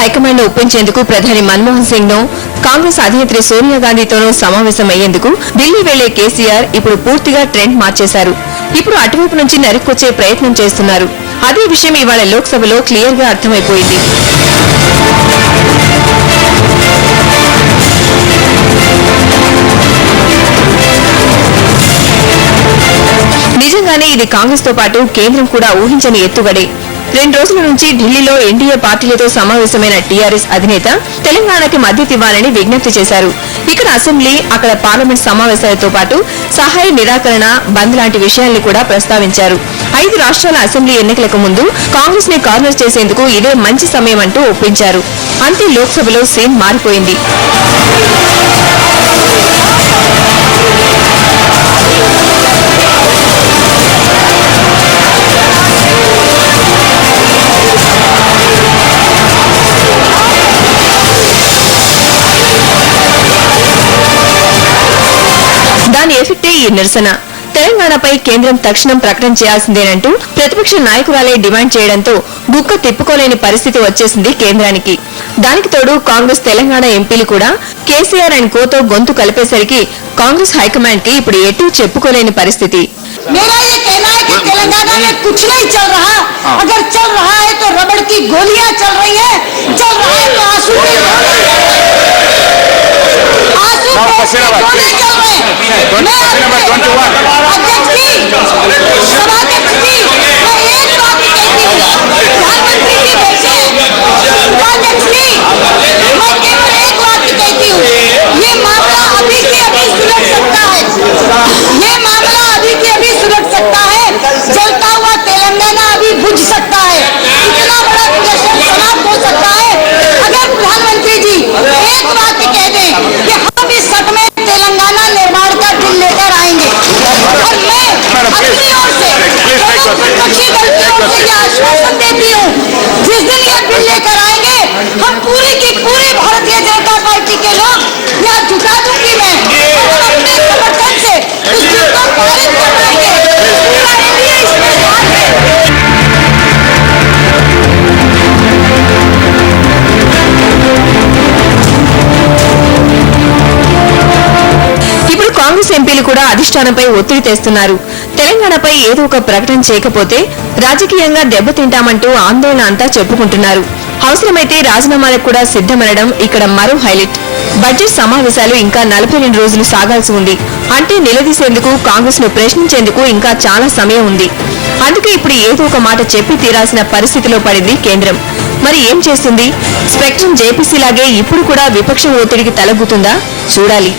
High command ఒప్పించేందుకు ప్రధాని మన్మోహన్ సింగ్ ను కాంగ్రెస్ అధినేత్రి సోనియా గాంధీతోనూ సమావేశమయ్యేందుకు ఢిల్లీ వెళ్లే కేసీఆర్ ఇప్పుడు పూర్తిగా ట్రెండ్ మార్చేశారు. ఇప్పుడు అటువైపు నుంచి నరుక్కొచ్చే ప్రయత్నం చేస్తున్నారు. అదే విషయం ఇవాళ లోక్సభలో క్లియర్ గా అర్థమైపోయింది. నిజంగానే ఇది కాంగ్రెస్ తో పాటు కేంద్రం కూడా ఊహించని ఎత్తుగడే. 2 రోజుల నుంచి ఢిల్లీలో ఎన్డీఏ పార్టీలతో సమావేశమైన టీఆర్ఎస్ అధినేత తెలంగాణకి మద్దతివ్వాలని విజ్ఞప్తి చేశారు. ఇక్కడ అసెంబ్లీ, అక్కడ పార్లమెంట్ సమావేశాలతో పాటు సహాయ నిరాకరణ, బంద్ లాంటి విషయాల్ని కూడా ప్రస్తావించారు. 5 రాష్ట్రాల అసెంబ్లీ ఎన్నికలకు ముందు కాంగ్రెస్ ని కార్నర్ చేసేందుకు ఇదే మంచి సమయం అంటూ ఒప్పించారు. అంతే లోక్సభలో సీన్ మారిపోయింది. దాని ఎఫెక్టే ఈ నిరసన. తెలంగాణపై కేంద్రం తక్షణం ప్రకటన చేయాల్సిందేనంటూ ప్రతిపక్ష నాయకురాలే డిమాండ్ చేయడంతో గుక్క తిప్పుకోలేని పరిస్థితి వచ్చేసింది కేంద్రానికి. దానికి తోడు కాంగ్రెస్ తెలంగాణ ఎంపీలు కూడా కేసీఆర్ అండ్ కోతో గొంతు కలిపేసరికి కాంగ్రెస్ హైకమాండ్ కి ఇప్పుడు ఎటూ చెప్పుకోలేని పరిస్థితి. तेलंगाना में कुछ नहीं चल रहा, अगर चल रहा है तो रबड़ की गोलियां चल रही है, चल रहा है तो आंसू के गोले चल रहे हैं। अध्यक्ष जी, सभाध्यक्ष जी, मैं एक बात कहती हूँ, प्रधानमंत्री जी बैठे, उपाध्यक्ष जी, मैं केवल एक बात कहती हूँ, ये मामला अभी के अभी सुलझ सकता है, ये मामला अभी के अभी सुलझ सकता है, जलता हुआ तेलंगाना अभी बुझ सकता है, इतना बड़ा प्रदर्शन समाप्त हो सकता है अगर प्रधानमंत्री जी एक बात कह दें कि हम इस सत्र में तेलंगाना निर्माण का बिल लेकर आएंगे। और मैं अपनी ओर से विपक्षी दल की ओर से यह आश्वासन देती हूँ, जिस दिन ये बिल लेकर आएंगे हम पूरी की पूरी भारतीय जनता पार्टी के लोग यहाँ झुका दूंगी मैं, और हम अपने समर्थन से उस बिल को पारित करवाएंगे। ఇప్పుడు కాంగ్రెస్ ఎంపీలు కూడా అధిష్టానంపై ఒత్తిడి తెస్తున్నారు. తెలంగాణపై ఏదో ఒక ప్రకటన చేయకపోతే రాజకీయంగా దెబ్బతింటామంటూ ఆందోళన అంతా చెప్పుకుంటున్నారు. అవసరమైతే రాజీనామాలకు కూడా సిద్ధమనడం ఇక్కడ మరో హైలైట్. బడ్జెట్ సమావేశాలు ఇంకా 42 రోజులు సాగాల్సి ఉంది. అంటే నిలదీసేందుకు, కాంగ్రెస్ ను ప్రశ్నించేందుకు ఇంకా చాలా సమయం ఉంది. అందుకే ఇప్పుడు ఏదో ఒక మాట చెప్పి తీరాల్సిన పరిస్థితిలో పడింది కేంద్రం. మరి ఏం చేస్తుంది? స్పెక్ట్రమ్ జేపీసీ లాగే ఇప్పుడు కూడా విపక్షం ఒత్తిడికి తలగ్గుతుందా? చూడాలి.